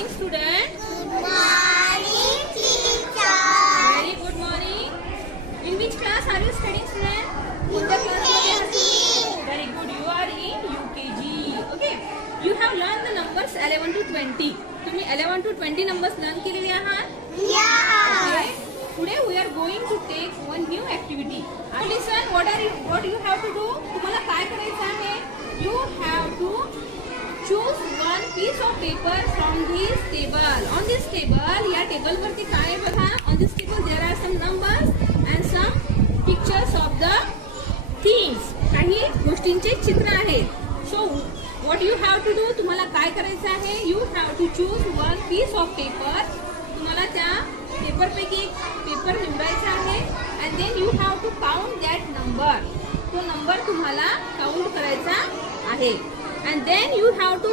morning, student. Good morning, teacher. Very good morning. In which class are you studying, student? कोणत्या क्लासमध्ये आहात? Very good. You are in UKG. Okay. You have learned the numbers 11 to 20. तुम्ही 11 to 20 numbers learn केलेले आहात? Yeah. Okay. Today we are going to take one new activity. Listen. What you have to do? तुम्हाला काय करायचं आहे? You have to choose one piece of paper from this table. On this table, या table वरती काय आहे बघा? On this table there are some numbers and some pictures of the things. काही गोष्टींचे चित्र आहेत. So what you have to do? तुम्हाला काय करायचं आहे? You have to choose one piece of paper. तुम्हाला त्या पेपर पैकी एक पेपर निवडायचा आहे and then you have to count that number. तो नंबर तुम्हाला काउंट करायचा आहे and then you have to